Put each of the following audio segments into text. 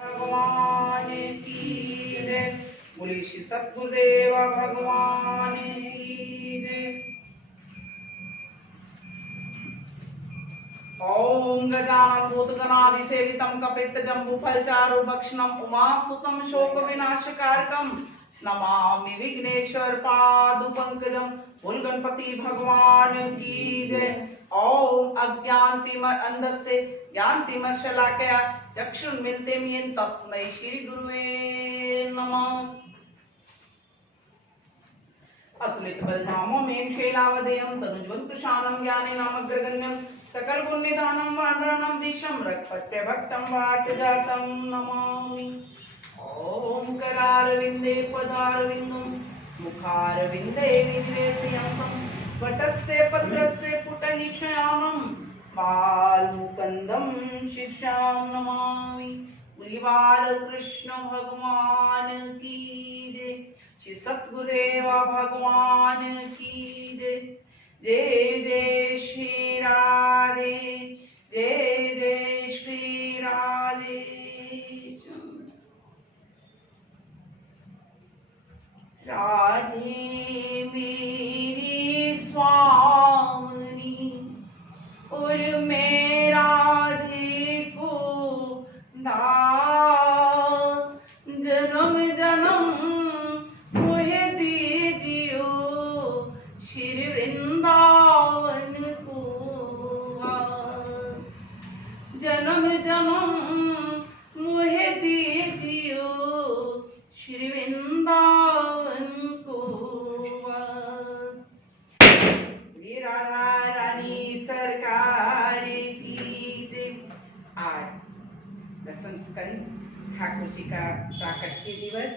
भगवान की जय। बोले श्री सद्गुरुदेव भगवान की जय। ओम गजानन भूतगणाधिसेवितं कपित्तजम्बूफलचारु भक्षणं उमासुतं शोकविनाशकारकं नमामि विघ्नेश्वर पादुपंकजं। बोल गणपति भगवान की जय। ओम अज्ञानतिमिरन्धस्य ज्ञानतिमिरशलाकया चक्षुर्मिलितं तस्मै श्री गुरुवे नमः। अतुलित बलधामो में शैलावदेयं तनुज्वंतुषानं ज्ञानेनामग्रगण्यं सकल पुण्यदानं वानराणां दिशं रक्तप्रभक्तं वातजातं नमामि। ओम करारविंदे पदारविंदं मुखारविंदे विनिवेशयन्तं वटस्य पत्रस्य पुटनिशयामं बालमुकुन्दं शीर्षां नमामि। श्रीबाल कृष्ण भगवान की जय। श्री सद्गुरुदेव भगवान की जय। जय जय श्री राधे, जय जय श्री राधे। राधे मेरी स्वामी और मैं राधे को दास, जन्म जन्म मोहे दीजियो श्री वृंदावन को वास। जन्म जन्म मोहे दीजियो श्री वृंदावन को वास। राधा रानी सरकार की जय। आज दसम स्कंद ठाकुर जी का प्राकट्य दिवस।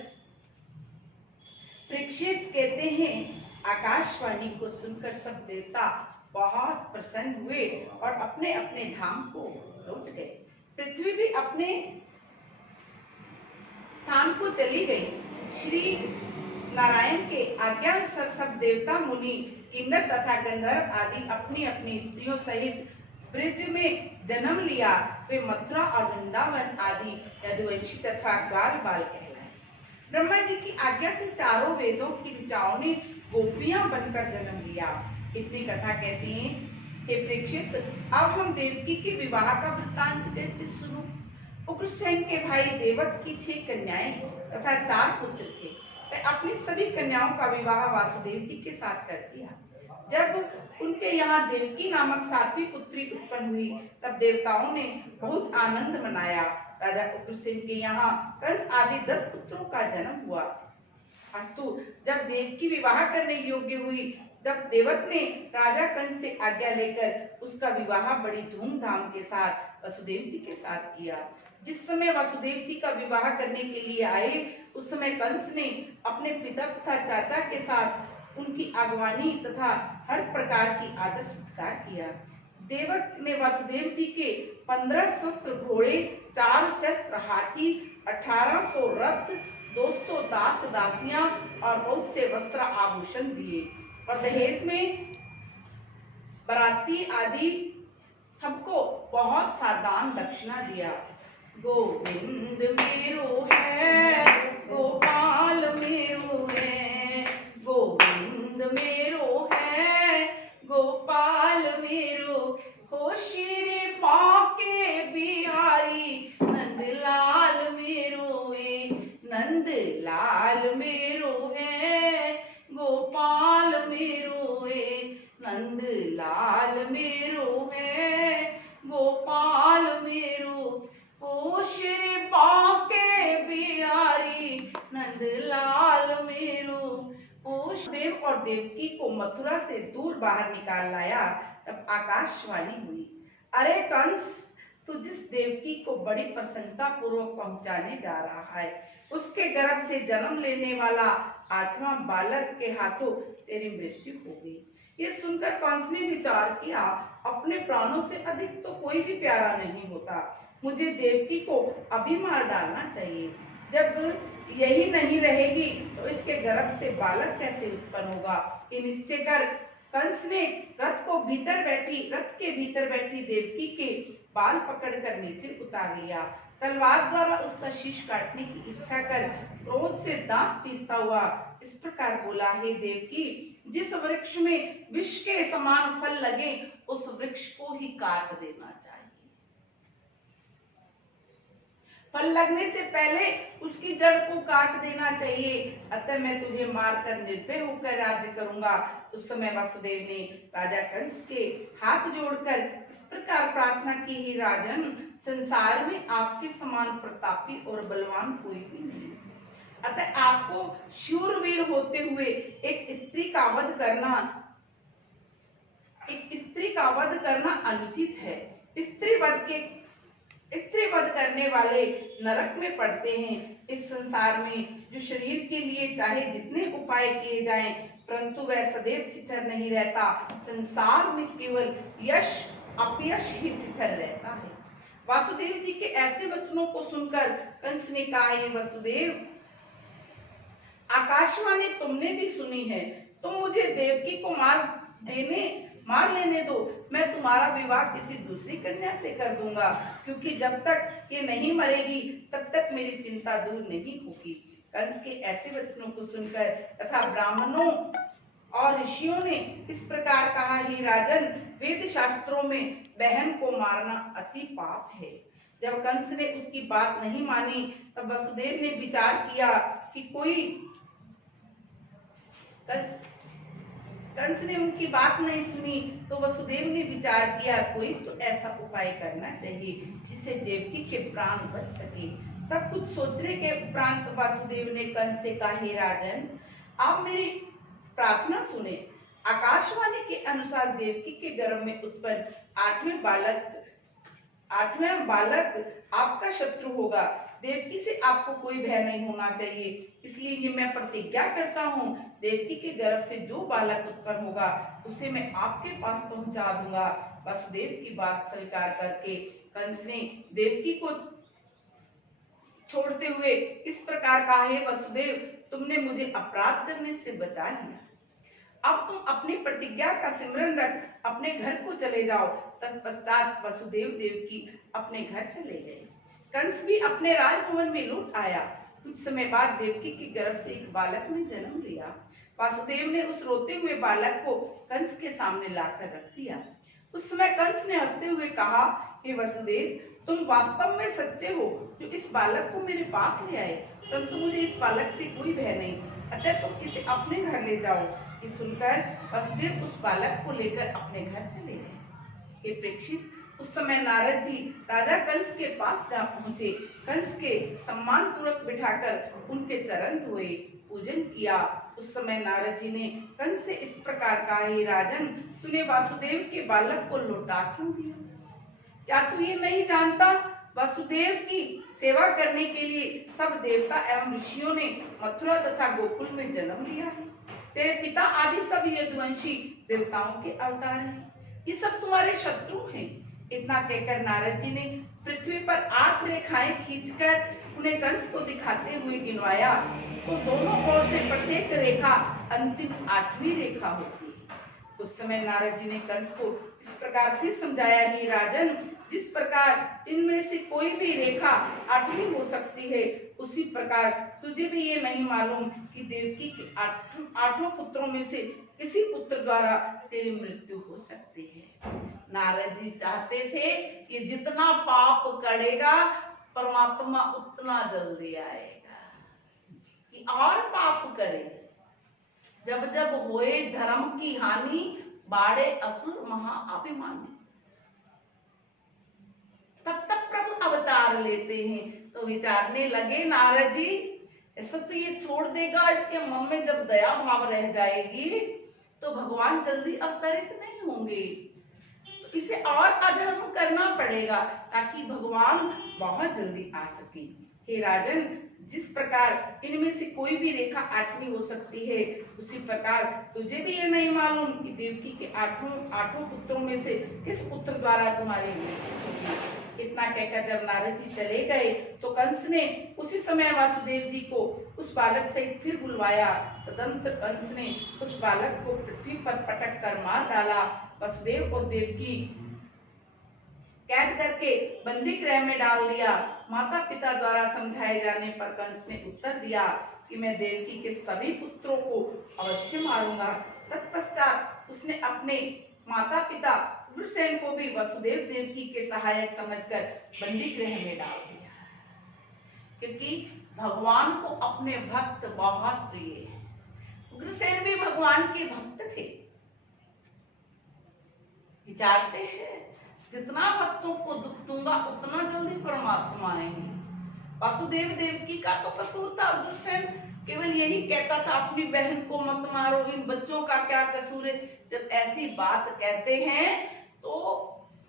परीक्षित कहते हैं आकाशवाणी को सुनकर सब देवता बहुत प्रसन्न हुए और अपने अपने धाम को लौट गए। पृथ्वी भी अपने स्थान को चली गई। श्री नारायण के आज्ञानुसार सब देवता मुनि किन्नर तथा गंधर्व आदि अपनी अपनी स्त्रियों सहित ब्रज में जन्म लिया। वे मथुरा और वृंदावन आदि यदुवंशी तथा ग्वाल बाल कहलाए। ब्रह्मा जी की आज्ञा से चारों वेदों की ऋचाओं ने गोपियां बनकर जन्म लिया। इतनी कथा कहती हैं। हे परीक्षित, अब हम देवकी के विवाह का वृत्तांत कहते सुनो। उग्रसेन के भाई देवक की 6 कन्याएं तथा 4 पुत्र थे। वे अपनी सभी कन्याओं का विवाह वासुदेव जी के साथ कर दिया। जब उनके यहाँ देवकी नामक 7वीं पुत्री उत्पन्न हुई, तब देवताओं ने बहुत आनंद मनाया। राजा उग्रसेन के यहाँ कंस आदि 10 पुत्रों का जन्म हुआ। अस्तु जब देवकी विवाह करने योग्य हुई, तब देवक ने राजा कंस से आज्ञा लेकर उसका विवाह बड़ी धूमधाम के साथ वसुदेव जी के साथ किया। जिस समय वसुदेव जी का विवाह करने के लिए आए, उस समय कंस ने अपने पिता तथा चाचा के साथ उनकी अगवानी तथा हर प्रकार की आदर सत्कार किया। देवक ने वासुदेव जी के 15 शस्त्र घोड़े, 4 शस्त्र हाथी, 1800 रथ, 200 दास दासियां और बहुत से वस्त्र आभूषण दिए और दहेज में बराती आदि सबको बहुत सा दान दक्षिणा दिया। गोविंद मेरो है, गोपाल मेरो है, गोविंद मेरो है, गोपाल मेरो हो श्री पाके बिहारी नंदलाल मेरो है, नंदलाल मेरो है, गोपाल मेरो है, नंदलाल मेरो है, गोपाल मेरो ओ श्री पाके बिहारी नंदलाल मेरो। ओ देव और देवकी को मथुरा से दूर बाहर निकाल लाया। तब आकाशवाणी हुई, अरे कंस, तू जिस देवकी को बड़ी प्रसन्नता पूर्वक पहुंचाने जा रहा है, उसके गर्भ से जन्म लेने वाला 8वां बालक के हाथों तेरी मृत्यु हो गई। ये सुनकर कंस ने विचार किया, अपने प्राणों से अधिक तो कोई भी प्यारा नहीं होता। मुझे देवकी को अभी मार डालना चाहिए। जब यही नहीं रहेगी तो इसके गर्भ से बालक कैसे उत्पन्न होगा। ये निश्चय कर कंस ने रथ के भीतर बैठी देवकी के बाल पकड़कर नीचे उतार लिया। तलवार द्वारा उसका शीश काटने की इच्छा कर क्रोध से दांत पीसता हुआ इस प्रकार बोला, हे देवकी, जिस वृक्ष में विष के समान फल लगे उस वृक्ष को ही काट देना चाहिए। फल लगने से पहले उसकी जड़ को काट देना चाहिए। अतः मैं तुझे मारकर निर्भय होकर राज्य करूंगा। उस समय वसुदेव ने राजा कंस के हाथ जोड़कर इस प्रकार प्रार्थना की, हे राजन, संसार में आपके समान प्रतापी और बलवान कोई भी नहीं। अतः आपको शूरवीर होते हुए एक स्त्री का वध करना अनुचित है। स्त्री वध करने वाले नरक में पड़ते हैं। इस संसार में जो शरीर के लिए चाहे जितने उपाय किए जाएं, परंतु वह सदैव स्थिर नहीं रहता। संसार में केवल यश अपयश ही स्थिर रहता है। वासुदेव जी के ऐसे वचनों को सुनकर कंस ने कहा, हे वसुदेव, आकाशवाणी तुमने भी सुनी है। तुम मुझे देवकी को मार लेने दो, मैं तुम्हारा विवाह किसी दूसरी कन्या से कर दूंगा, क्योंकि जब तक ये नहीं मरेगी तब तक मेरी चिंता दूर नहीं होगी। कंस के ऐसे वचनों को सुनकर तथा ब्राह्मणों और ऋषियों ने इस प्रकार कहा, हे राजन, वेद शास्त्रों में बहन को मारना अति पाप है। जब कंस ने उसकी बात नहीं मानी तब वसुदेव ने विचार किया कि कंस ने उनकी बात नहीं सुनी, तो वसुदेव ने विचार किया कोई तो ऐसा उपाय करना चाहिए जिससे देवकी के प्राण बच सके। तब कुछ सोचने के उपरांत वासुदेव ने कंस से कहा, हे राजन, आप मेरी प्रार्थना सुने। आकाशवाणी के अनुसार देवकी के गर्भ में उत्पन्न आठवें बालक आपका शत्रु होगा। देवकी से आपको कोई भय नहीं होना चाहिए। इसलिए ये मैं प्रतिज्ञा करता हूँ, देवकी के गर्भ से जो बालक उत्पन्न होगा उसे मैं आपके पास पहुंचा दूंगा। वसुदेव की बात स्वीकार करके कंस ने देवकी को छोड़ते हुए इस प्रकार कहा, हे वसुदेव, तुमने मुझे अपराध करने से बचा लिया। अब तुम अपनी प्रतिज्ञा का सिमरन रख अपने घर को चले जाओ। तत्पश्चात वसुदेव देवकी अपने घर चले गए। कंस भी अपने राजभवन में लौट आया। कुछ समय बाद देवकी के गर्भ से एक बालक ने जन्म लिया। वासुदेव ने उस रोते हुए बालक को कंस के सामने लाकर रख दिया। उस समय कंस ने हंसते हुए कहा, हे वसुदेव, तुम वास्तव में सच्चे हो जो इस बालक को मेरे पास ले आए, परंतु मुझे इस बालक से कोई भय नहीं, अतः तुम इसे अपने घर ले जाओ। ये सुनकर वसुदेव उस बालक को लेकर अपने घर चले गए। हे प्रेक्षित, उस समय नारद जी राजा कंस के पास जा पहुंचे। कंस के सम्मान पूर्वक बिठाकर उनके चरण धोए, पूजन किया। उस समय नारद जी ने कंस से इस प्रकार कहा, हे राजन, तूने वासुदेव के बालक को लौटा क्यों दिया? क्या तू ये नहीं जानता, वसुदेव की सेवा करने के लिए सब देवता एवं ऋषियों ने मथुरा तथा गोकुल में जन्म लिया है। तेरे पिता आदि सब यदुवंशी देवताओं के अवतार हैं। ये सब तुम्हारे शत्रु हैं। इतना कहकर नारद जी ने पृथ्वी पर 8 रेखाएं खींचकर उन्हें कंस को दिखाते हुए गिनवाया, तो दोनों ओर से प्रत्येक रेखा अंतिम 8वीं रेखा होती है। उस समय नारद जी ने कंस को इस प्रकार फिर समझाया, कि राजन, जिस प्रकार इनमें से कोई भी रेखा 8वीं हो सकती है, उसी प्रकार तुझे भी ये नहीं मालूम कि देवकी के 8 पुत्रों में से किसी पुत्र द्वारा तेरी मृत्यु हो सकती है। नारद जी चाहते थे कि जितना पाप करेगा परमात्मा उतना जल्दी आएगा, कि और पाप करे। जब जब होए धर्म की हानि, बाड़े असुर महा अभिमानी। तब तक प्रभु अवतार लेते हैं। तो विचारने लगे नारद जी, ऐसा तो ये छोड़ देगा, इसके मन में जब दया भाव रह जाएगी तो भगवान जल्दी अवतरित नहीं होंगे, तो इसे और अधर्म करना पड़ेगा ताकि भगवान बहुत जल्दी आ सके। हे राजन, जिस प्रकार इनमें से कोई भी रेखा 8वीं हो सकती है, उसी प्रकार तुझे भी ये नहीं मालूम कि देवकी के 8 पुत्रों में से किस पुत्र द्वारा तुम्हारी मृत्यु होगी। इतना कहकर जब नारद जी चले गए तो कंस ने उसी समय वासुदेव जी को उस बालक से फिर बुलवाया। तदंतर कंस ने उस बालक को पृथ्वी पर पटक कर मार डाला। वसुदेव और देवकी कैद करके बंदी गृह में डाल दिया। माता पिता द्वारा समझाए जाने पर कंस ने उत्तर दिया कि मैं देवकी के सभी पुत्रों को अवश्य मारूंगा। तत्पश्चात उसने अपने माता पिता उग्रसेन को भी वसुदेव देवकी के सहायक समझकर बंदी गृह में डाल दिया, क्योंकि भगवान को अपने भक्त बहुत प्रिय है। उग्रसेन भी भगवान के भक्त थे। विचारते हैं जितना भक्तों को दुख दूंगा उतना जल्दी परमात्मा आएंगे। वासुदेव देवकी का तो कसूर था, उग्रसेन केवल यही कहता था अपनी बहन को मत मारो, इन बच्चों का क्या कसूर है। जब ऐसी बात कहते हैं तो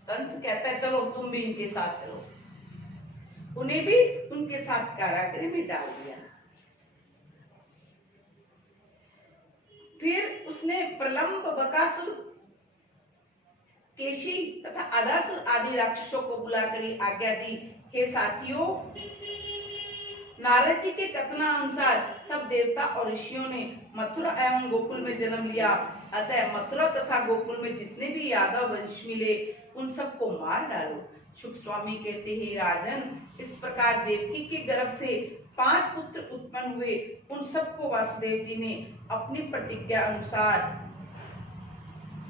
कंस कहता है चलो तुम भी इनके साथ चलो। उन्हें भी उनके साथ कारागृह में डाल दिया। फिर उसने प्रलंब, बकासुर, केशी तथा आदासुर आदि राक्षसों को बुलाकर आज्ञा दी, हे साथियों, नारद जी के कथनानुसार सब देवता और ऋषियों ने मथुरा एवं गोकुल में जन्म लिया। अतः मथुरा तथा गोकुल में जितने भी यादव वंश मिले उन सबको मार डालो। शुक स्वामी कहते हैं राजन, इस प्रकार देवकी के गर्भ से 5 पुत्र उत्पन्न हुए। उन सबको वासुदेव जी ने अपनी प्रतिज्ञा अनुसार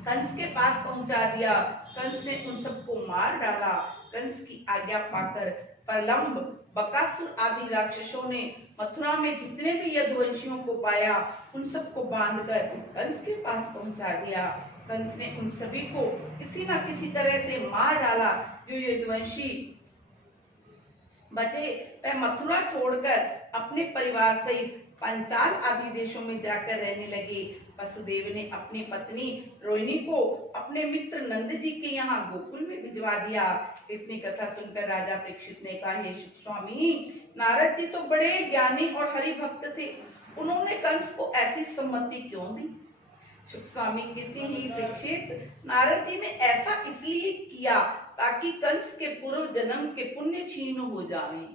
कंस के पास पहुंचा दिया। कंस ने उन सबको मार डाला। कंस की आज्ञा पाकर प्रलंब, बकासुर आदि राक्षसों ने मथुरा में जितने भी यदुवंशियों को पाया उन सबको बांधकर कंस के पास पहुंचा दिया। कंस ने उन सभी को किसी न किसी तरह से मार डाला। जो यदुवंशी बचे वह मथुरा छोड़कर अपने परिवार सहित पंचाल आदि देशों में जाकर रहने लगे। वसुदेव ने अपनी पत्नी रोहिणी को अपने मित्र नंद जी के यहाँ गोकुल में भिजवा दिया। इतनी कथा सुनकर राजा परीक्षित ने कहा, हे शुक स्वामी, नारद जी तो बड़े ज्ञानी और हरि भक्त थे, उन्होंने कंस को ऐसी सम्मति क्यों दी? शुक स्वामी कहते हैं, परीक्षित, नारद जी ने ऐसा इसलिए किया ताकि कंस के पूर्व जन्म के पुण्य क्षीण हो जाएं।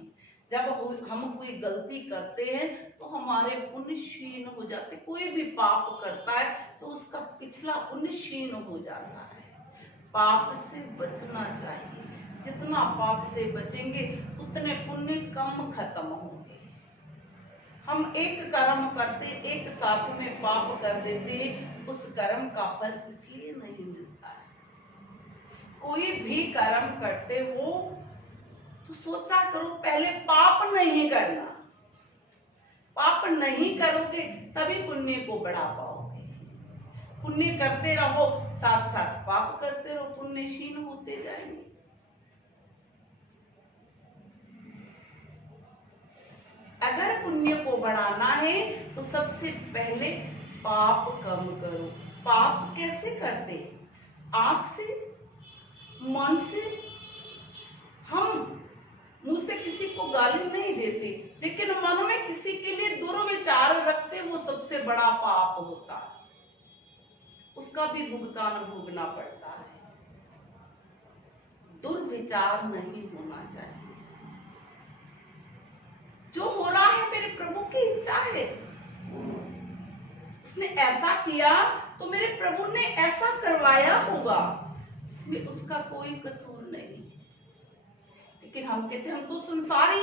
जब हम कोई गलती करते हैं तो हमारे पुण्य क्षीण हो जाते। कोई भी पाप करता है तो उसका पिछला पुण्य क्षीण हो जाता है। पाप से बचना चाहिए। जितना पाप से बचेंगे उतने पुण्य कम खत्म होंगे। हम एक कर्म करते, एक साथ में पाप कर देते, उस कर्म का फल इसलिए नहीं मिलता है। कोई भी कर्म करते हो तो सोचा करो पहले पाप नहीं करना। पाप नहीं करोगे तभी पुण्य को बढ़ा पाओगे। पुण्य करते रहो, साथ साथ पाप करते रहो, पुण्य क्षीण होते जाएंगे। अगर पुण्य को बढ़ाना है तो सबसे पहले पाप कम करो। पाप कैसे करते? आंख से, मन से। हम मुंह से किसी को गाली नहीं देते, लेकिन मन में किसी के लिए दुर्विचार रखते, वो सबसे बड़ा पाप होता है। उसका भी भुगतान भोगना पड़ता है। दुर्विचार नहीं होना चाहिए। जो हो रहा है मेरे प्रभु की इच्छा है, उसने ऐसा किया तो मेरे प्रभु ने ऐसा करवाया होगा, इसमें उसका कोई कसूर नहीं। लेकिन हम कहते हम तो संसारी,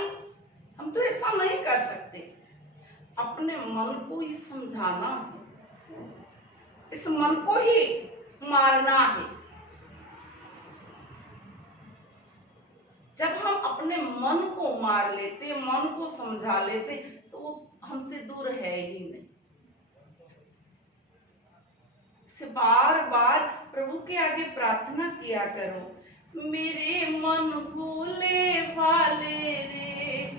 हम तो ऐसा नहीं कर सकते। अपने मन को ही समझाना है, इस मन को ही मारना है। जब हम अपने मन को मार लेते, मन को समझा लेते, तो वो हमसे दूर है ही नहीं। से बार बार प्रभु के आगे प्रार्थना किया करो, मेरे मन भोले भाले रे,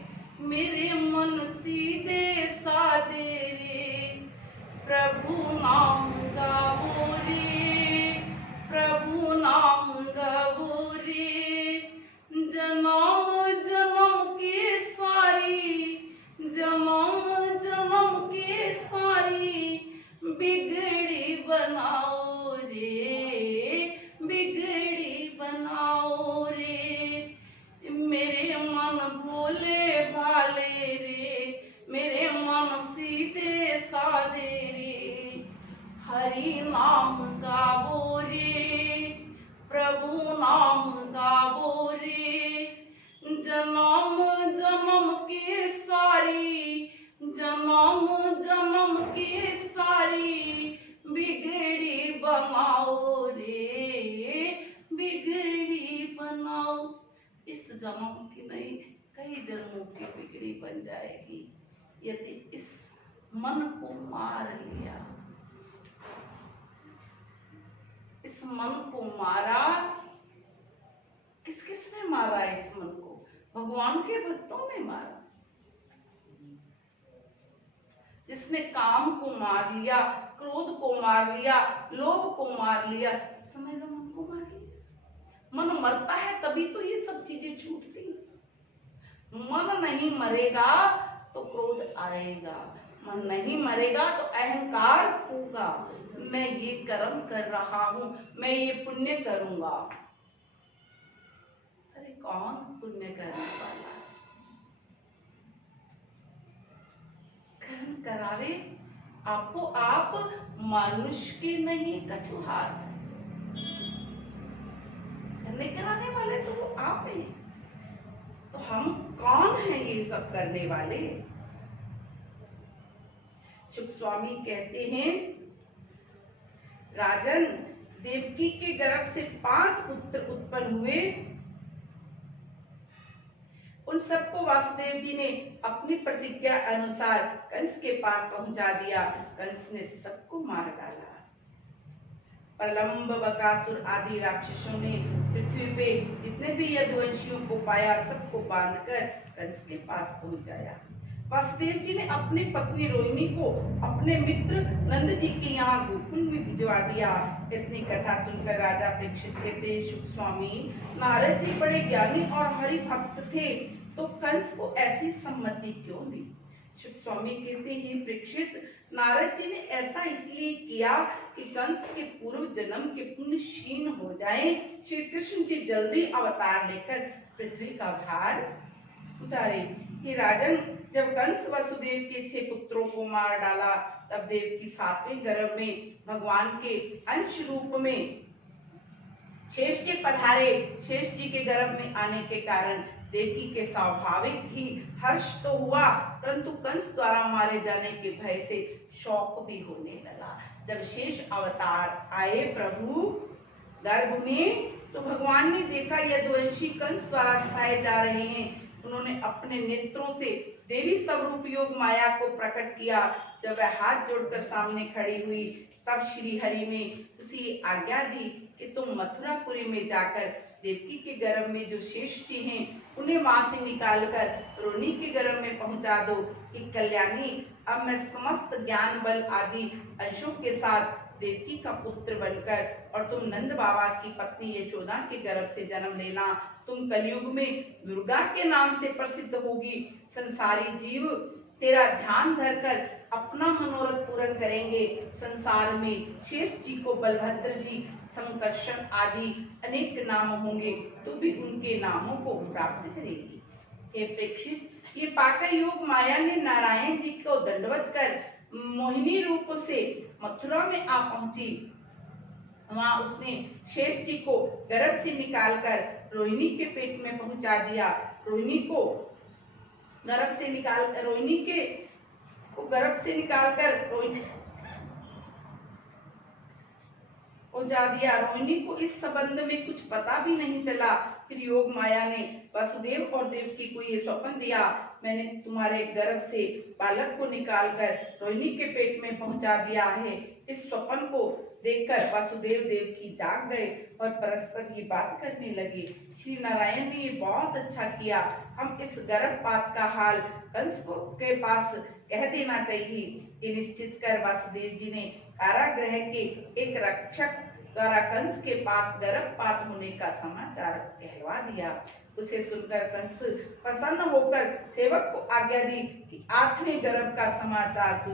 मेरे मन सीधे साधे रे, प्रभु नाम गावो रे, प्रभु नाम गावो रे, जन्म जन्म के सारी, जन्म जन्म के सारी बिगड़ी बनाओ रे, बिगड़ी बनाओ रे, मेरे मन भोले भाले रे, मेरे मन सीधे साधे रे, हरि नाम गावो रे, प्रभु जन्म की नहीं, कई जन्मों की बिगड़ी बन जाएगी यदि इस मन को मार लिया। इस मन को मारा, किस किसने मारा इस मन को? भगवान के भक्तों ने मारा। जिसने काम को मार लिया, क्रोध को मार लिया, लोभ को मार लिया, समझ लो मन को मार लिया। मन मरता है तभी तो ये सब चीजें छूटती। मन नहीं मरेगा तो क्रोध आएगा, मन नहीं मरेगा तो अहंकार होगा। मैं ये कर्म कर रहा हूं, मैं ये पुण्य करूंगा। अरे कौन पुण्य करने वाला? कर्म करावे आपको आप मनुष्य के नहीं कछुहार। करने कराने वाले तो वो आप हैं। तो हम कौन हैं ये सब करने वाले? शुक स्वामी कहते हैं, राजन, देवकी के गर्भ से 5 पुत्र उत्पन्न हुए। उन सबको वासुदेव जी ने अपनी प्रतिज्ञा अनुसार कंस के पास पहुंचा दिया। कंस ने सबको मार डाला। प्रलंब, बकासुर आदि राक्षसों ने पृथ्वी पे जितने भी यदुवंशियों को पाया, सबको बांधकर कंस के पास पहुंचाया। वासुदेव जी ने अपनी पत्नी रोहिणी को अपने मित्र नंद जी के यहाँ गोकुल में भिजवा दिया। इतनी कथा सुनकर राजा परीक्षित कहते, शुक स्वामी, नारद जी बड़े ज्ञानी और हरि भक्त थे, तो कंस को ऐसी सम्मति क्यों दी? शुक स्वामी कहते हैं, परीक्षित, नारद जी ने ऐसा इसलिए किया कि कंस के पूर्व जन्म के पुण्य क्षीण हो जाए, श्री कृष्ण जी जल्दी अवतार लेकर पृथ्वी का भार उतारे। कि राजन, जब कंस वसुदेव के 6 पुत्रों को मार डाला, तब देव की 7वें गर्भ में भगवान के अंश रूप में शेष जी पधारे। शेष जी के गर्भ में आने के कारण देवकी के स्वाभाविक ही हर्ष तो हुआ, परंतु कंस द्वारा मारे जाने के भय से शोक भी होने लगा। जब शेष अवतार आए प्रभु गर्भ में, तो भगवान ने देखा यदुवंशी कंस द्वारा सताए जा रहे हैं। उन्होंने अपने नेत्रों से देवी स्वरूप योग माया को प्रकट किया। जब वह हाथ जोड़कर सामने खड़ी हुई, तब श्री हरि ने उसी आज्ञा दी कि तुम मथुरापुरी में जाकर देवकी के गर्भ में जो शेष जी हैं, उन्हें वहां से निकालकर रोहिणी के गर्भ में पहुंचा दो कि कल्याणी, अब मैं समस्त ज्ञान बल आदि अंशों के साथ देवकी का पुत्र बनकर और तुम नंद बाबा की पत्नी यशोदा के गर्भ से जन्म लेना। तुम कलयुग में दुर्गा के नाम से प्रसिद्ध होगी। संसारी जीव तेरा ध्यान धरकर अपना मनोरथ पूर्ण करेंगे। संसार में शेष जी को बलभद्र जी, संकर्षण आदि अनेक नाम होंगे, तो भी उनके नामों को प्राप्त करेगी। हे परीक्षित, ये पाकर योग माया ने नारायण जी को दंडवत कर मोहिनी रूप से मथुरा में आ पहुंची। वहां उसने शेष जी को गर्भ से निकालकर रोहिणी के पेट में पहुंचा दिया। रोहिणी को गर्भ से निकालकर पहुंचा दिया। रोहिणी को इस संबंध में कुछ पता भी नहीं चला। फिर योग माया ने वसुदेव और देवकी को ये स्वप्न दिया, मैंने तुम्हारे गर्भ से बालक को निकालकर रोहिणी के पेट में पहुंचा दिया है। इस स्वप्न को देखकर वसुदेव देवकी जाग गए और परस्पर ये बात करने लगे, श्री नारायण ने ये बहुत अच्छा किया। हम इस गर्भपात का हाल कंस को के पास कह देना चाहिए। ये निश्चित कर वासुदेव जी ने कारागृह के एक रक्षक द्वारा कंस के पास गर्भपात होने का समाचार कहलवा दिया। उसे सुनकर कंस प्रसन्न होकर सेवक को आज्ञा दी कि 8वें गर्भ का समाचार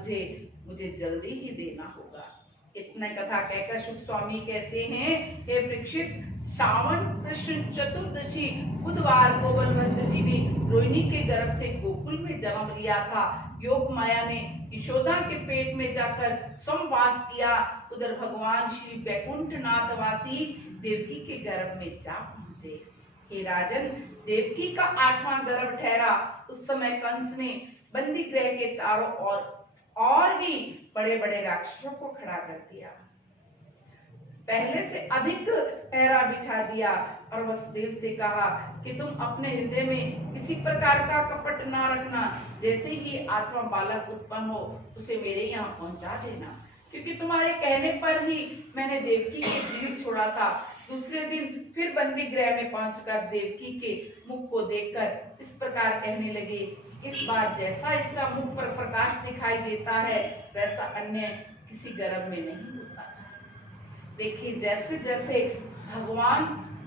मुझे जल्दी ही देना होगा। इतने कथा कहकर शुक स्वामी कहते हैं, हे परीक्षित, श्रावण कृष्ण चतुर्दशी बुधवार को बलभद्र जी ने रोहिणी के गर्भ से गोकुल में जन्म लिया था। योग माया ने यशोदा के पेट में जाकर स्ववास किया। उधर भगवान श्री वैकुंठनाथ वासी देवकी के गर्भ में जा पहुंचे। हे राजन, देवकी का 8वां गर्भ ठहरा। उस समय कंस ने बंदी गृह के चारों ओर और भी बड़े बड़े राक्षसों को खड़ा कर दिया। पहले से अधिक पहरा बिठा दिया और वसुदेव से कहा कि तुम अपने हृदय में किसी प्रकार का कपट ना रखना। जैसे ही 8वां बालक उत्पन्न हो उसे मेरे यहाँ पहुंचा देना, क्योंकि तुम्हारे कहने पर ही मैंने देवकी के जीव छोड़ा था। दूसरे दिन फिर बंदी गृह में पहुंचकर देवकी के मुख को देखकर इस प्रकार कहने लगे, इस बार जैसा इसका मुख पर प्रकाश दिखाई देता है वैसा अन्य किसी गर्भ में नहीं होता था। देखिए, जैसे जैसे भगवान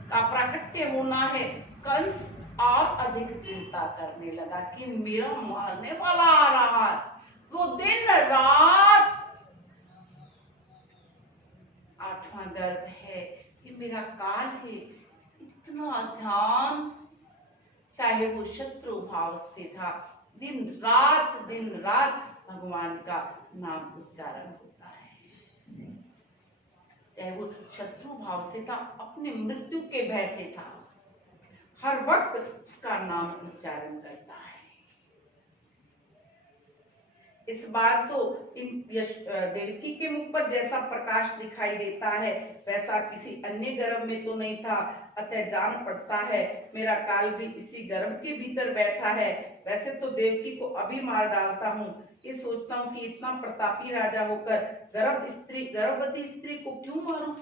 का प्राकट्य होना है, कंस और अधिक चिंता करने लगा कि मेरा मारने वाला आ रहा है। वो दिन रात 8वां गर्भ है, ये मेरा काल है। इतना ध्यान, चाहे वो शत्रु भाव से था, दिन रात भगवान का नाम उच्चारण होता है। चाहे वो शत्रु भाव से था, अपने मृत्यु के भय से था, हर वक्त उसका नाम उच्चारण करता है। इस बार तो इन देवकी के मुख पर जैसा प्रकाश दिखाई देता है वैसा किसी अन्य गर्भ में तो नहीं था। अतः जान पड़ता है मेरा काल भी इसी गर्भ के भीतर बैठा है। वैसे तो देवकी को अभी मार डालता हूँ, ये सोचता हूँ कि इतना प्रतापी राजा होकर गर्भवती स्त्री को क्यों मारूं।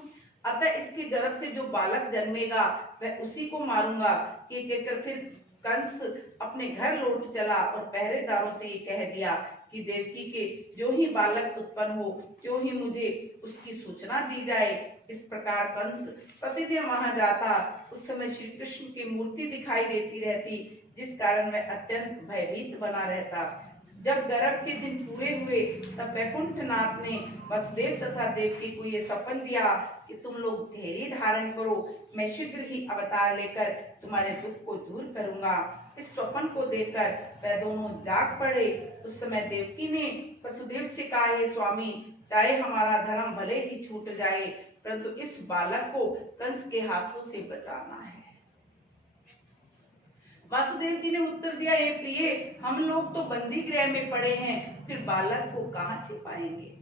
अतः इसके गर्भ से जो बालक जन्मेगा वह उसी को मारूंगा। ये कहकर फिर कंस अपने घर लौट चला और पहरेदारों से ये कह दिया कि देवकी के जो ही बालक उत्पन्न हो त्यों ही मुझे उसकी सूचना दी जाए। इस प्रकार कंस प्रतिदिन वहां जाता। उस समय श्री कृष्ण की मूर्ति दिखाई देती रहती, जिस कारण वह अत्यंत भयभीत बना रहता। जब गर्भ के दिन पूरे हुए तब वैकुंठनाथ ने वसुदेव तथा देवकी को ये सपन दिया कि तुम लोग धैर्य धारण करो, मैं शीघ्र ही अवतार लेकर तुम्हारे दुख को दूर करूंगा। इस स्वप्न को देखकर वह दोनों जाग पड़े। उस समय देवकी ने वसुदेव से कहा, हे स्वामी, चाहे हमारा धर्म भले ही छूट जाए, परंतु इस बालक को कंस के हाथों से बचाना है। वासुदेव जी ने उत्तर दिया, हे प्रिय, हम लोग तो बंदी गृह में पड़े हैं, फिर बालक को कहाँ छिपाएंगे।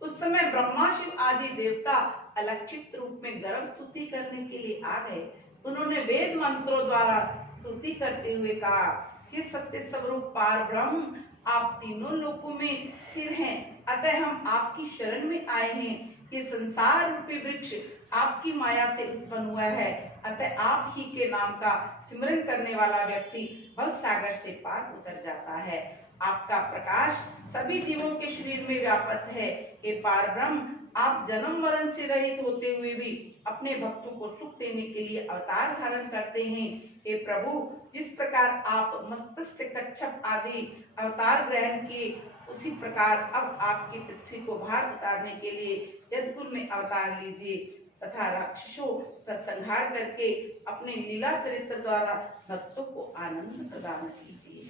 उस समय ब्रह्मा, शिव आदि देवता अलक्षित रूप में गर्भ स्तुति करने के लिए आ गए। उन्होंने वेद मंत्रों द्वारा स्तुति करते हुए कहा, हे सत्य स्वरूप पार ब्रह्म, आप तीनों लोकों में स्थिर हैं, अतः हम आपकी शरण में आए हैं। ये संसार रूपी वृक्ष आपकी माया से उत्पन्न हुआ है, अतः आप ही के नाम का सिमरन करने वाला व्यक्ति भव सागर से पार उतर जाता है। आपका प्रकाश सभी जीवों के शरीर में व्याप्त है। हे पार ब्रह्म, आप जन्म मरण से रहित होते हुए भी अपने भक्तों को सुख देने के लिए अवतार धारण करते हैं। हे प्रभु, जिस प्रकार आप मत्स्य, कच्छप आदि अवतार ग्रहण किए, उसी प्रकार अब आपकी पृथ्वी को भार उतारने के लिए यदुकुल में अवतार लीजिए तथा राक्षसों का संहार करके अपने लीला चरित्र द्वारा भक्तों को आनंद प्रदान कीजिए।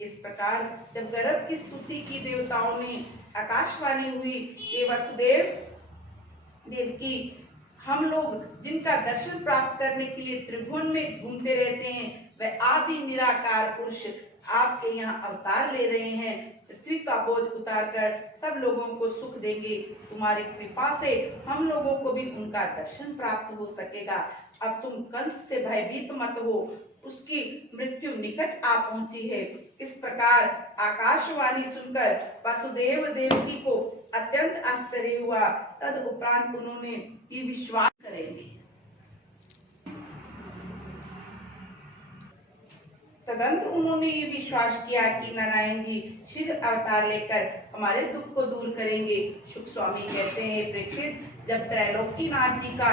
इस प्रकार जब गर्भ की स्तुति की देवताओं ने आकाशवाणी हुई, हे वसुदेव देवकी, हम लोग जिनका दर्शन प्राप्त करने के लिए त्रिभुवन में घूमते रहते हैं, वह आदि निराकार पुरुष आपके यहाँ अवतार ले रहे हैं। पृथ्वी का बोझ उतारकर सब लोगों को सुख देंगे। तुम्हारी कृपा से हम लोगों को भी उनका दर्शन प्राप्त हो सकेगा। अब तुम कंस से भयभीत मत हो, उसकी मृत्यु निकट आ पहुंची है। इस प्रकार आकाशवाणी सुनकर वासुदेव देवकी को अत्यंत आश्चर्य हुआ। तद उपरांत उन्होंने ये विश्वास करेंगे। तदंतर उन्होंने ये विश्वास किया कि नारायण जी शीघ्र अवतार लेकर हमारे दुख को दूर करेंगे। शुक स्वामी कहते हैं, परीक्षित, जब त्रैलोक्यनाथ जी का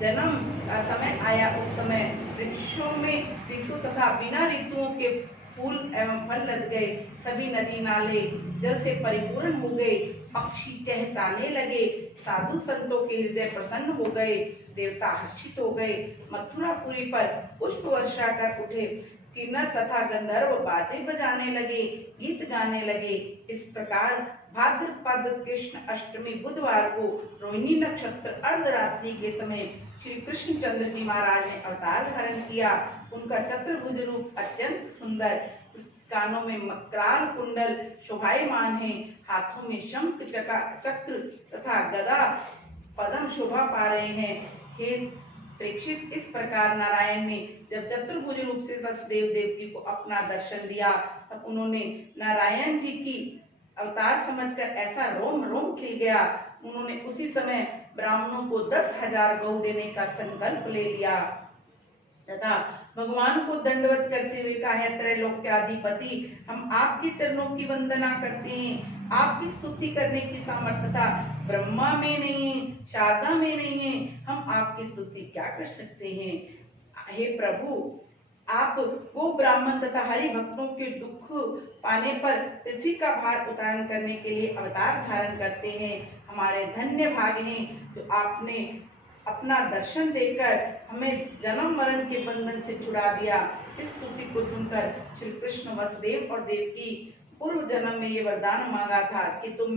जन्म का समय आया, उस समय वृक्षों में ऋतु तथा बिना ऋतुओं के फूल एवं फल लद गए। सभी नदी नाले जल से परिपूर्ण हो गए। पक्षी चहचहाने लगे। साधु संतों के हृदय प्रसन्न हो गए। देवता हर्षित हो गए। मथुरापुरी पर पुष्प वर्षा कर उठे। किन्नर तथा गंधर्व बाजे बजाने लगे, गीत गाने लगे। इस प्रकार भाद्रपद कृष्ण अष्टमी बुधवार को रोहिणी नक्षत्र अर्धरात्रि के समय श्री कृष्णचंद्र जी महाराज ने अवतार धारण किया। उनका चतुर्भुज रूप अत्यंत सुंदर, कानों में मकरार कुंडल शोभायमान है, हाथों में शंख चक्र तथा गदा पदम शोभा पा रहे हैं। हे परीक्षित, इस प्रकार नारायण ने जब चतुर्भुज रूप से वसुदेव देवकी को अपना दर्शन दिया, तब उन्होंने नारायण जी की अवतार समझकर ऐसा रोम रोम खिल गया। उन्होंने उसी समय ब्राह्मणों को 10,000 गौ देने का संकल्प ले लिया तथा भगवान को दंडवत करते हुए कहा, है त्रैलोक्याधिपति, हम आपके चरणों की वंदना करते हैं। आपकी स्तुति करने की सामर्थ्यता ब्रह्मा में नहीं है, शारदा में नहीं है। हम आपकी स्तुति क्या कर सकते हैं? हे प्रभु, आप गो ब्राह्मण तथा हरि भक्तों के दुख पाने पर पृथ्वी का भार उतारण करने के लिए अवतार धारण करते हैं। हमारे धन्य भाग हैं जो आपने अपना दर्शन देकर हमें जन्म मरण के बंधन से छुड़ा दिया। इस स्तुति को सुनकर श्री कृष्ण वसुदेव और देवकी पूर्व जन्म में ये वरदान मांगा था कि तुम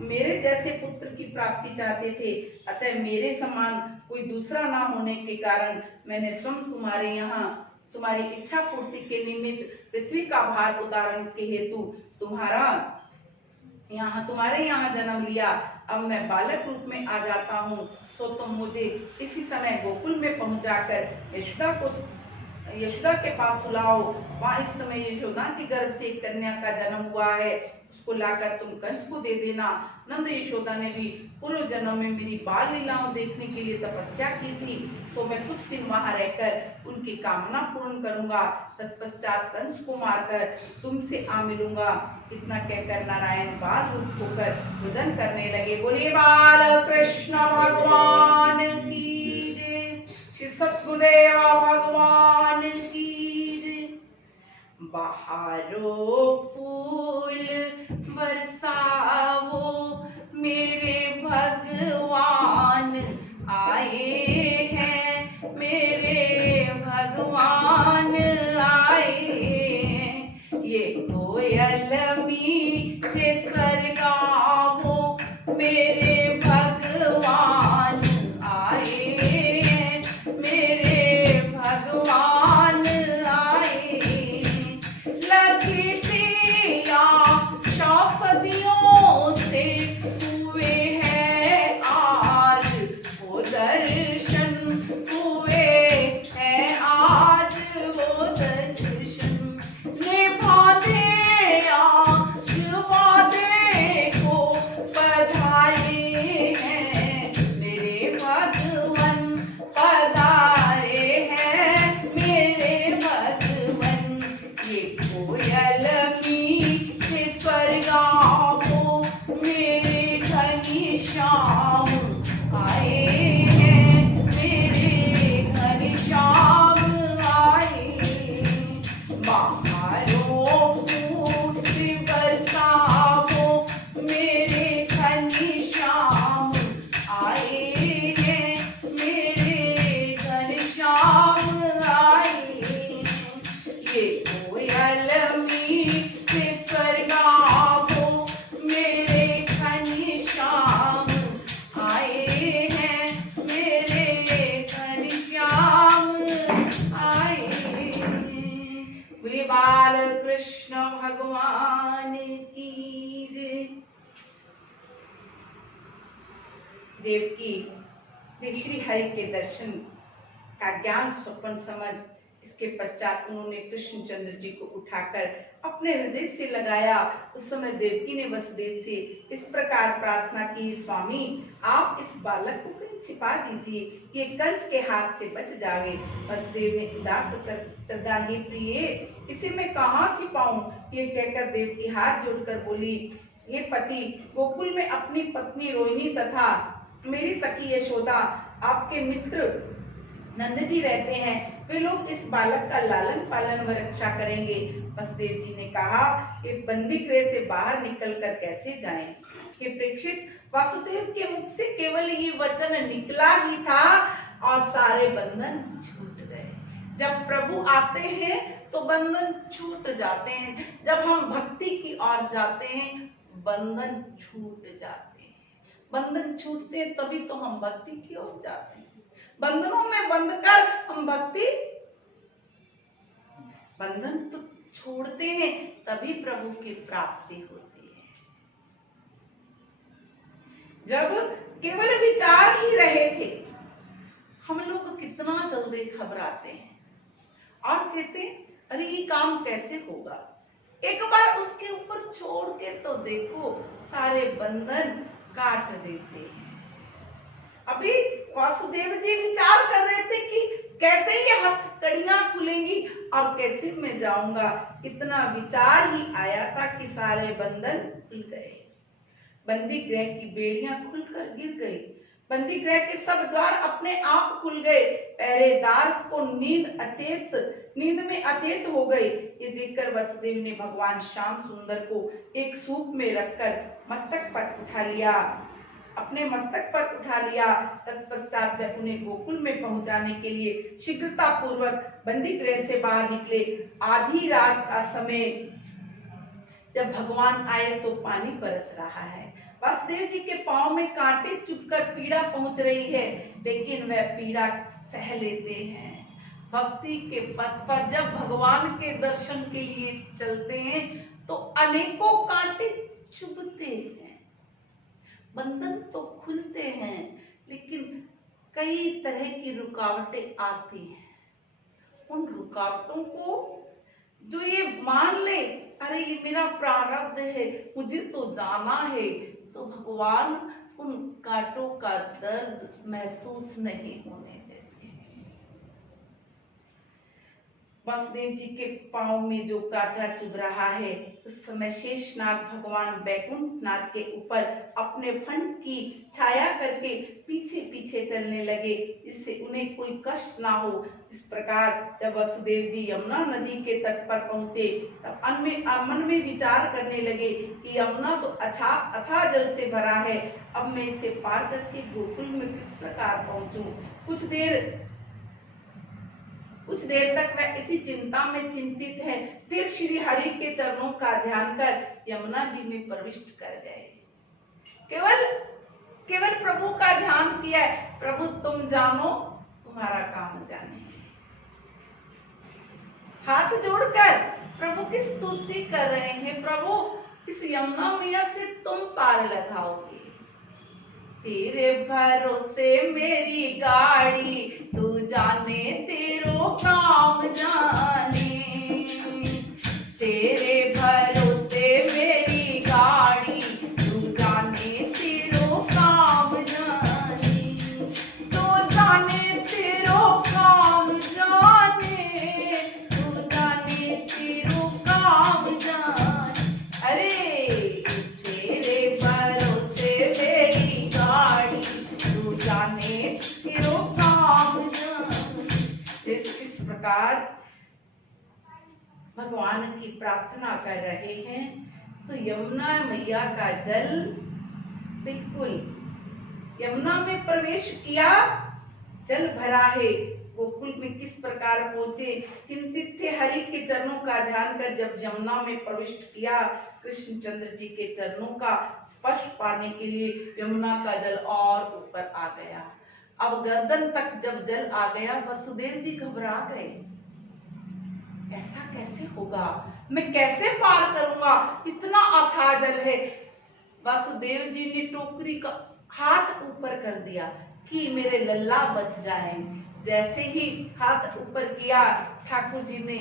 मेरे जैसे पुत्र की प्राप्ति चाहते थे, अतः मेरे समान कोई दूसरा ना होने के कारण मैंने स्वयं तुम्हारे यहाँ तुम्हारी इच्छा पूर्ति के निमित्त पृथ्वी का भार उतारण के हेतु तुम्हारे यहाँ जन्म लिया। अब मैं बालक रूप में आ जाता हूँ, तो तुम मुझे इसी समय गोकुल में पहुंचाकर यशोदा के पास सुलाओ। वहाँ इस समय यशोदा के गर्भ से एक कन्या का जन्म हुआ है, उसको लाकर तुम कंस को दे देना। नंद यशोदा ने भी पूर्व जन्म में मेरी बाल लीलाओं देखने के लिए तपस्या की थी, तो मैं कुछ दिन वहां रहकर उनकी कामना पूर्ण करूंगा। तत्पश्चात कंस को मारकर तुमसे आ मिलूंगा। इतना कहकर नारायण बाल रूप होकर रुदन करने लगे। बोले बाल कृष्ण भगवान की जय, श्री सद्गुरुदेव भगवान की जय। बहारो फूल बरसावो मेरे भगवान आए हैं, मेरे भगवान आए हैं। ये कोयल मीठे स्वर गावो मेरे भगवान आए हैं, मेरे भगवान आए। लगी सिया 100 सदियों से हुए हैं आज, वो दर्शन हुए हैं आज, वो दर्शन निभा दे आज वादे को बधाए हैं, मेरे भगवन पधारे हैं, मेरे भगवन। ये कोयल मीठे स्वर गावो मेरे घनश्याम आए हैं, मेरे घनश्याम आए। बहारो फूल बरसावो मेरे घनश्याम आए हैं, मेरे घनश्याम आए। ये कोयल मीठे स्वर गावो मेरे घनश्याम आए हैं, मेरे घनश्याम आए। बोलिए बाल कृष्ण भगवान की जय। देवकी ने श्री हरि के दर्शन का ज्ञान स्वप्न समझ इसके पश्चात उन्होंने कृष्णचंद्र जी को उठाकर अपने हृदय से लगाया। उस समय देवकी ने वसुदेव से इस प्रकार प्रार्थना की, स्वामी आप इस बालक को कहीं छिपा दीजिए, ये कंस के हाथ से बच जावे। वसुदेव ने उदास उत्तर, हे प्रिय, इसे मैं कहाँ छिपाऊं? ये कहकर देवकी हाथ जोड़कर बोली, हे पति, गोकुल में अपनी पत्नी रोहिणी तथा मेरी सखी यशोदा, आपके मित्र नंद जी रहते हैं, वे लोग इस बालक का लालन पालन व रक्षा करेंगे। वसुदेव जी ने कहा, ये बंदी गृह से बाहर निकलकर कैसे जाएं? हे परीक्षित, वासुदेव के मुख से केवल ये वचन निकला ही था और सारे बंधन छूट गए। जब प्रभु आते हैं तो बंधन छूट जाते हैं, जब हम भक्ति की ओर जाते हैं बंधन छूट जाते हैं। बंधन छूटते तभी तो हम भक्ति की ओर जाते हैं। बंधनों में बंधकर हम बंधन तो छोड़ते हैं, तभी प्रभु की प्राप्ति होती है। जब केवल विचार ही रहे थे, हम लोग कितना जल्दी घबराते हैं और कहते हैं अरे ये काम कैसे होगा। एक बार उसके ऊपर छोड़ के तो देखो, सारे बंधन काट देते हैं। अभी वासुदेव जी विचार कर रहे थे कि कैसे ये हथकड़ियां खुलेंगी और कैसे मैं जाऊंगा। इतना विचार ही आया था कि सारे बंधन खुल गए, बंदी गृह की बेड़ियां खुलकर गिर गई, बंदी गृह के सब द्वार अपने आप खुल गए, पहरेदार को नींद में अचेत हो गए। ये देखकर वसुदेव ने भगवान श्याम सुंदर को एक सूप में रखकर मस्तक पर उठा लिया, अपने मस्तक पर उठा लिया। तत्पश्चात वह उन्हें गोकुल में पहुंचाने के लिए शीघ्रता पूर्वक बंदी गृह से बाहर निकले। आधी रात का समय जब भगवान आए तो पानी बरस रहा है। वासुदेव जी के पांव में कांटे चुभकर पीड़ा पहुंच रही है, लेकिन वह पीड़ा सह लेते हैं। भक्ति के पथ पर जब भगवान के दर्शन के लिए चलते हैं तो अनेकों कांटे चुभते हैं, बंधन तो खुलते हैं, लेकिन कई तरह की रुकावटें आती हैं। उन रुकावटों को जो ये मान ले अरे ये मेरा प्रारब्ध है, मुझे तो जाना है, तो भगवान उन कांटों का दर्द महसूस नहीं होने देते। वासुदेव जी के पांव में जो कांटा चुभ रहा है, उस समय शेषनाग भगवान बैकुंठनाथ के ऊपर अपने फंड की छाया करके पीछे पीछे चलने लगे, जिससे उन्हें कोई कष्ट ना हो। इस प्रकार जब वासुदेव जी यमुना नदी के तट पर पहुंचे तब मन में विचार करने लगे कि यमुना तो अथाह जल से भरा है, अब मैं इसे पार करके गोकुल में किस प्रकार पहुंचूं। कुछ देर तक वह इसी चिंता में चिंतित है, फिर श्री हरि के चरणों का ध्यान कर यमुना जी में प्रविष्ट कर गए। केवल प्रभु का ध्यान किया है, प्रभु तुम जानो, तुम्हारा काम जाने। हाथ जोड़कर प्रभु की स्तुति कर रहे हैं, प्रभु इस यमुना मैया से तुम पार लगाओगे। तेरे भरोसे मेरी गाड़ी, तू जाने तेरो काम जाने। तेरे भरोसे मेरी गाड़ी, तू जाने तेरो काम जाने। तू जाने तेरो काम जाने, तू जाने तेरो काम जाने। अरे तेरे भरोसे मेरी गाड़ी, तू जाने तेरो काम जाने। इस प्रकार भगवान की प्रार्थना कर रहे हैं तो यमुना मैया का जल बिल्कुल यमुना में प्रवेश किया, जल भरा है। गोकुल में किस प्रकार पहुंचे, चिंतित थे। हरि के चरणों का ध्यान कर जब यमुना में प्रविष्ट किया, कृष्णचंद्र जी के चरणों का स्पर्श पाने के लिए यमुना का जल और ऊपर आ गया। अब गर्दन तक जब जल आ गया, वसुदेव जी घबरा गए, ऐसा कैसे होगा, मैं कैसे पार करूंगा, इतना अथाह जल है। वासुदेव जी ने टोकरी का हाथ ऊपर कर दिया कि मेरे लल्ला बच जाए। जैसे ही हाथ ऊपर किया, ठाकुर जी ने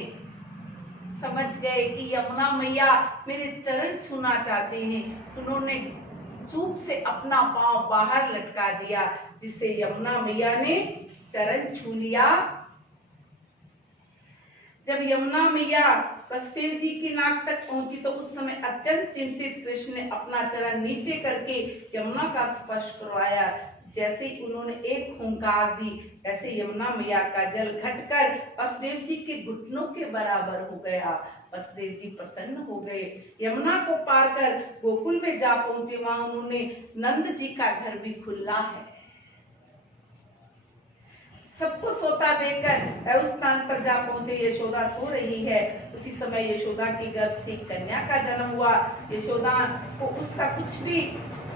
समझ गए कि यमुना मैया मेरे चरण छूना चाहते हैं। उन्होंने सूप से अपना पांव बाहर लटका दिया, जिससे यमुना मैया ने चरण छू लिया। जब यमुना मैया वासुदेव जी की नाक तक पहुंची तो उस समय अत्यंत चिंतित कृष्ण ने अपना चरण नीचे करके यमुना का स्पर्श करवाया। जैसे ही उन्होंने एक हुंकार दी, ऐसे यमुना मैया का जल घटकर वासुदेव जी के घुटनों के बराबर हो गया। वासुदेव जी प्रसन्न हो गए, यमुना को पार कर गोकुल में जा पहुंचे। वहां उन्होंने नंद जी का घर भी खुला है। सबको सोता देखकर उस स्थान पर जा पहुंचे। यशोदा सो रही है। उसी समय यशोदा के गर्भ से कन्या का जन्म हुआ। यशोदा को उसका कुछ भी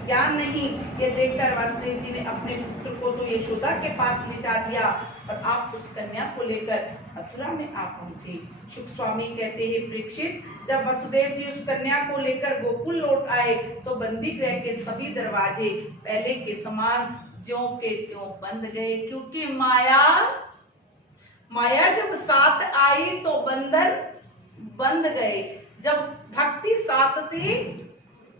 ज्ञान नहीं। ये देखकर वासुदेव जी ने अपने पुत्र को तो यशोदा के पास लिटा दिया और आप उस कन्या को लेकर मथुरा में आ पहुंचे। शुक स्वामी कहते हैं, परीक्षित, जब वसुदेव जी उस कन्या को लेकर गोकुल लौट आए तो बंदी गृह के सभी दरवाजे पहले के समान ज्यों के त्यों बंद गए, क्योंकि माया जब साथ आई तो बंधन बंध गए। जब भक्ति साथ थी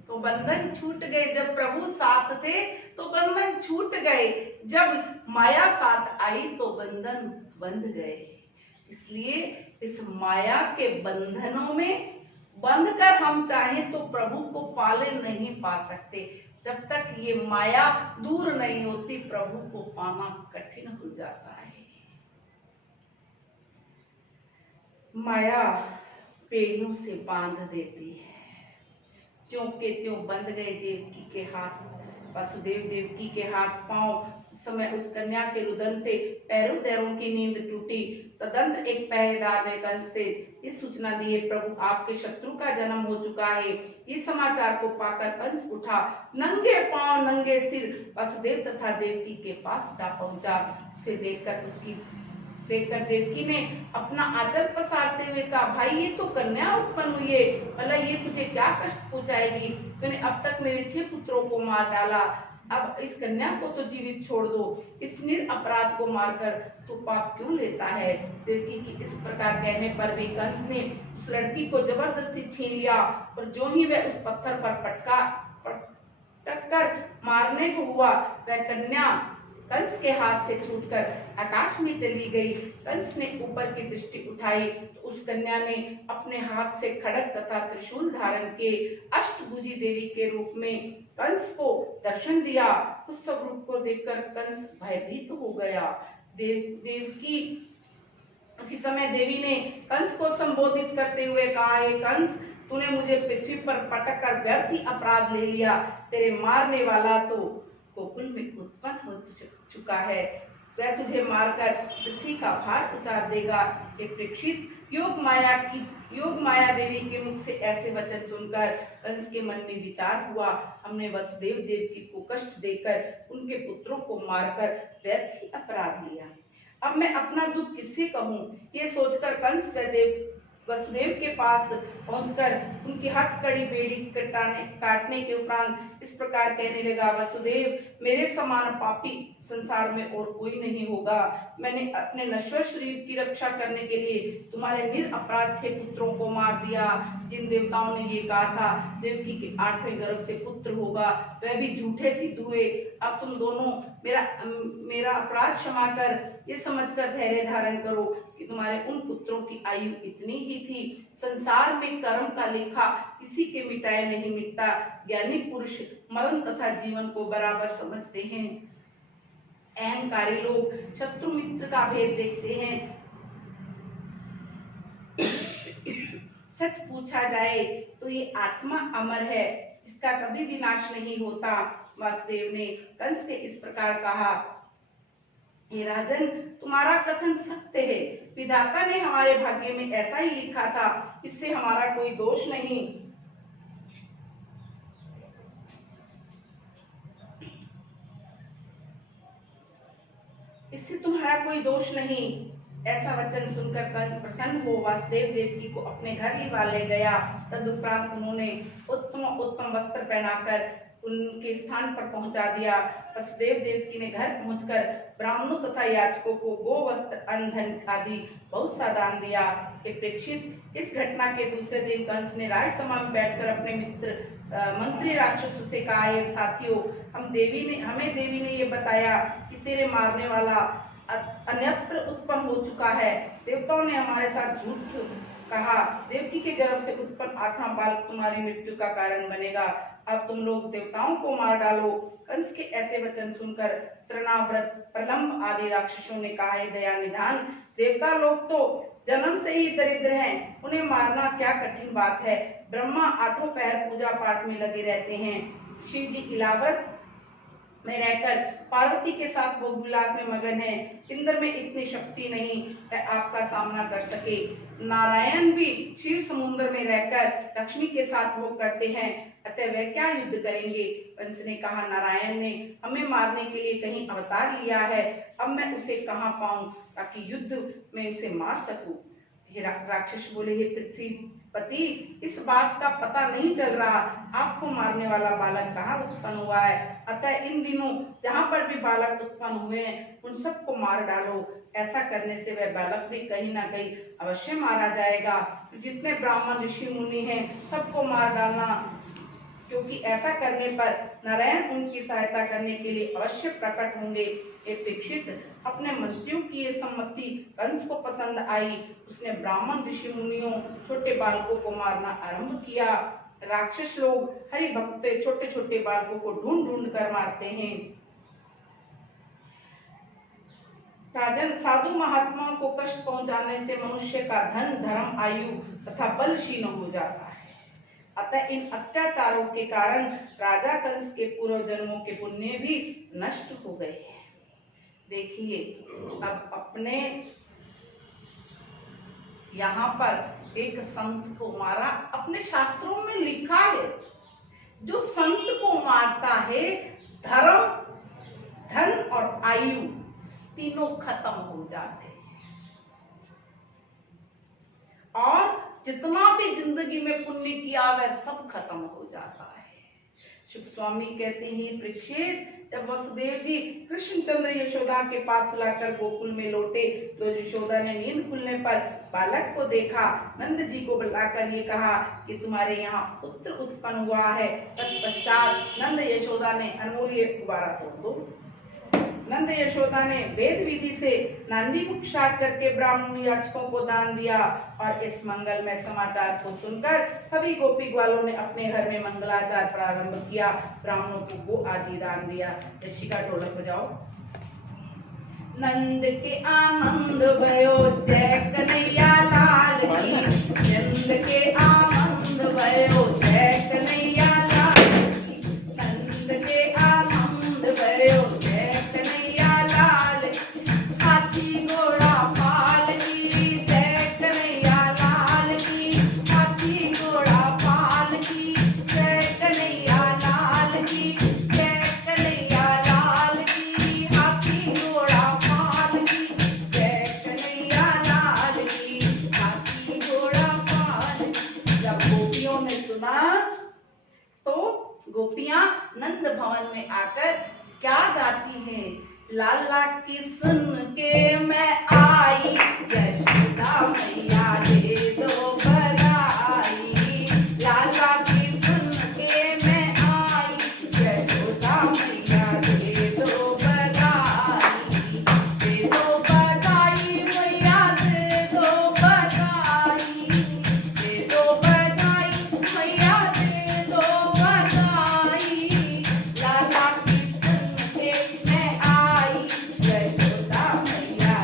तो बंधन छूट गए, जब प्रभु साथ थे तो बंधन छूट गए, जब माया साथ आई तो बंधन बंध गए। इसलिए इस माया के बंधनों में बंध कर हम चाहें तो प्रभु को पाले नहीं पा सकते। जब तक ये माया दूर नहीं होती प्रभु को पाना कठिन हो जाता है। माया पेड़ियों से बांध देती है। ज्यों के त्यों बंध गए देवकी के हाथ, वसुदेव देवकी के हाथ पांव। समय उस कन्या के रुदन से पैरों पैरों की नींद टूटी। तदंतर एक पहरेदार ने कंस से ये सूचना दी है, प्रभु आपके शत्रु का जन्म हो चुका है। इस समाचार को पाकर कंस उठा, नंगे पांव नंगे सिर वसुदेव तथा देवकी के पास जा पहुंचा। उसे देखकर देवकी ने अपना आंचल पसारते हुए कहा, भाई ये तो कन्या उत्पन्न हुई है, भला ये तुझे क्या कष्ट पहुंचाएगी? तूने अब तक मेरे 6 पुत्रों को मार डाला, अब इस कन्या को तो जीवित छोड़ दो। इस निरपराध को मारकर तू पाप क्यों लेता है? देवकी की इस प्रकार कहने पर भी कंस ने उस लड़की को जबरदस्ती छीन लिया और जो ही वह उस पत्थर पर पटकर मारने को हुआ, वह कन्या कंस के हाथ से छूटकर आकाश में चली गई। कंस ने ऊपर की दृष्टि उठाई तो उस कन्या ने अपने हाथ से खड्ग तथा त्रिशूल धारण के अष्टभुजी देवी के रूप में कंस को दर्शन दिया। उस सब रूप को देखकर कंस भयभीत हो गया। देवकी उसी समय देवी ने कंस को संबोधित करते हुए कहा, हे कंस, तूने मुझे पृथ्वी पर पटक कर व्यर्थ ही अपराध ले लिया। तेरे मारने वाला तो गोकुल में उत्पन्न हो चुका है, वह तुझे मारकर पृथ्वी का भार उतार देगा। हे परीक्षित, योग माया देवी के मुख से ऐसे वचन सुनकर कंस के मन में विचार हुआ, हमने वसुदेव देवकी को कष्ट देकर उनके पुत्रों को मारकर व्यर्थ ही अपराध लिया। अब मैं अपना दुख किससे कहूँ? ये सोचकर कंस वसुदेव के पास पहुंचकर उनकी हथकड़ी बेड़ी काटने के उपरांत इस प्रकार कहने लगा, वसुदेव, मेरे समान पापी संसार में और कोई नहीं होगा। मैंने अपने नश्वर शरीर की रक्षा करने के लिए तुम्हारे निरपराध 6 पुत्रों को मार दिया। जिन देवताओं ने ये कहा था देवकी के 8वें गर्भ से पुत्र होगा, वह भी झूठे सिद्ध हुए। अब तुम दोनों मेरा अपराध क्षमा कर ये समझकर धैर्य धारण करो कि तुम्हारे उन पुत्रों की आयु इतनी ही थी। संसार में कर्म का लेखा किसी के मिटाए नहीं मिटता। ज्ञानी पुरुष मरण तथा जीवन को बराबर समझते हैं। अहंकारी लोग शत्रु मित्र का भेद देखते हैं। सच पूछा जाए तो ये आत्मा अमर है, इसका कभी विनाश नहीं होता। वासुदेव ने कंस के इस प्रकार कहा, हे राजन, तुम्हारा कथन सत्य है। विधाता ने हमारे भाग्य में ऐसा ही लिखा था, इससे हमारा कोई दोष नहीं। इससे तुम्हारा कोई दोष नहीं। ऐसा वचन सुनकर कंस प्रसन्न हो वासुदेव देवकी को अपने घर लिवा ले गया। तदुपरांत उन्होंने उत्तम वस्त्र पहनाकर उनके स्थान पर पहुंचा दिया। वसुदेव देवकी ने घर पहुंचकर ब्राह्मणों तथा याचकों को गो वस्त्र अन्न धन आदि बहुत सा दान दिया। हे परीक्षित, इस घटना के दूसरे दिन कंस ने राजसभा में बैठकर अपने मित्र मंत्री राक्षसों से कहा, हे साथियों, हमें देवी ने ये बताया कि तेरे मारने वाला अन्यत्र उत्पन्न हो चुका है। देवताओं ने हमारे साथ झूठ कहा। देवकी के गर्भ से उत्पन्न 8वां बालक तुम्हारी मृत्यु का कारण बनेगा। अब तुम लोग देवताओं को मार डालो। कंस के ऐसे वचन सुनकर तृणाव्रत, प्रलंब आदि राक्षसों ने कहा, हे दया निधान, देवता लोग तो जन्म से ही दरिद्र हैं, उन्हें मारना क्या कठिन बात है। ब्रह्मा 8 पहर पूजा पाठ में लगे रहते हैं। शिव जी इलाव्रत में रहकर पार्वती के साथ भोग विलास में मगन है। इंद्र में इतनी शक्ति नहीं वह आपका सामना कर सके। नारायण भी क्षीर समुद्र में रहकर लक्ष्मी के साथ भोग करते हैं। अतः वह क्या युद्ध करेंगे? कंस ने कहा, नारायण ने हमें मारने के लिए कहीं अवतार लिया है, अब मैं उसे कहाँ पाऊं ताकि युद्ध में उसे मार सकूं। राक्षस बोले, हे पृथ्वीपति, इस बात का पता नहीं चल रहा आपको मारने वाला बालक कहाँ उत्पन्न हुआ है, अतः इन दिनों जहाँ पर भी बालक उत्पन्न हुए हैं उन सबको मार डालो। ऐसा करने से वह बालक भी कहीं ना कहीं अवश्य मारा जाएगा। जितने ब्राह्मण ऋषि मुनि हैं सबको मार डालना, क्योंकि ऐसा करने पर नारायण उनकी सहायता करने के लिए अवश्य प्रकट होंगे। ये परीक्षित, अपने मंत्रियों की ये सम्मति कंस को पसंद आई। उसने ब्राह्मण ऋषि मुनियों छोटे बालकों को मारना आरंभ किया। राक्षस लोग हरि भक्त छोटे छोटे बालकों को ढूंढ ढूंढ कर मारते हैं। राजन, साधु महात्माओं को कष्ट पहुंचाने से मनुष्य का धन, धर्म, आयु तथा बल क्षीण हो जाता है। अतः इन अत्याचारों के कारण राजा कंस के पूर्व जन्मों के पुण्य भी नष्ट हो गए हैं। देखिए, अब अपने यहाँ पर एक संत को मारा, अपने शास्त्रों में लिखा है जो संत को मारता है धर्म, धन और आयु तीनों खत्म हो जाते हैं, और जितना भी जिंदगी में पुण्य किया वह सब खत्म हो जाता है। शुक स्वामी कहते हैं, परीक्षित, जब वसुदेव जी कृष्णचंद्र यशोदा के पास लाकर गोकुल में लौटे तो यशोदा ने नींद खुलने पर बालक को देखा। नंद जी को बुलाकर ये कहा कि तुम्हारे यहाँ पुत्र उत्पन्न हुआ है। तत्पश्चात नंद यशोदा ने अनमोल गुब्बारा तोड़ दो। नंद यशोदा ने वेद विधि से नांदी मुख शाक करके ब्राह्मण याचकों को दान दिया, और इस मंगलमय समाचार को सुनकर सभी गोपी ग्वालों ने अपने घर में मंगलाचार प्रारंभ किया। ब्राह्मणों को गो आदि दान दिया। ऋषि का ढोलक बजाओ। नंद के आनंद भयो जय कन्हैया लाल की, नंद के आनंद भयो जय कन्हैया लाल की, नंद के आनंद भयो जय कन्हैया लाल की, हाथी घोड़ा पाल की जय कन्हैया लाल की, हाथी घोड़ा पाल की जय कन्हैया लाल की, जय कन्हैया लाल की, हाथी घोड़ा पाल की जय कन्हैया लाल की, हाथी घोड़ा पाल की। जब गोपियों ने सुना तो गोपियां नंद भवन में आकर क्या गाती हैं? लाला की सुन के मैं आई, यशोदा मैया दे दो बधाई। लाला की सुन के मैं आई, यशोदा मैया दे दो बधाई। दे दो बधाई मैया, दे दो बधाई, दे दो बधाई मैया, दे दो बधाई। लाला की सुन के मैं आई, यशोदा मैया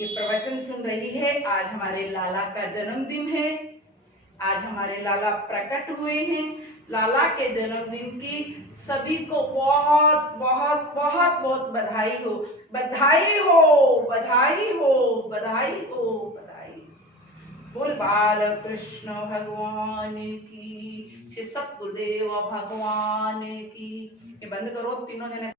ये प्रवचन सुन रही है, आज हमारे लाला का जन्मदिन है। आज हमारे लाला प्रकट हुए हैं। लाला के जन्मदिन की सभी को बहुत बहुत बहुत बहुत बधाई हो, बधाई हो, बधाई हो, बधाई हो, बधाई। बोल बाल कृष्ण भगवान की, श्री सतगुरुदेव भगवान की। ये बंद करो, तीनों जने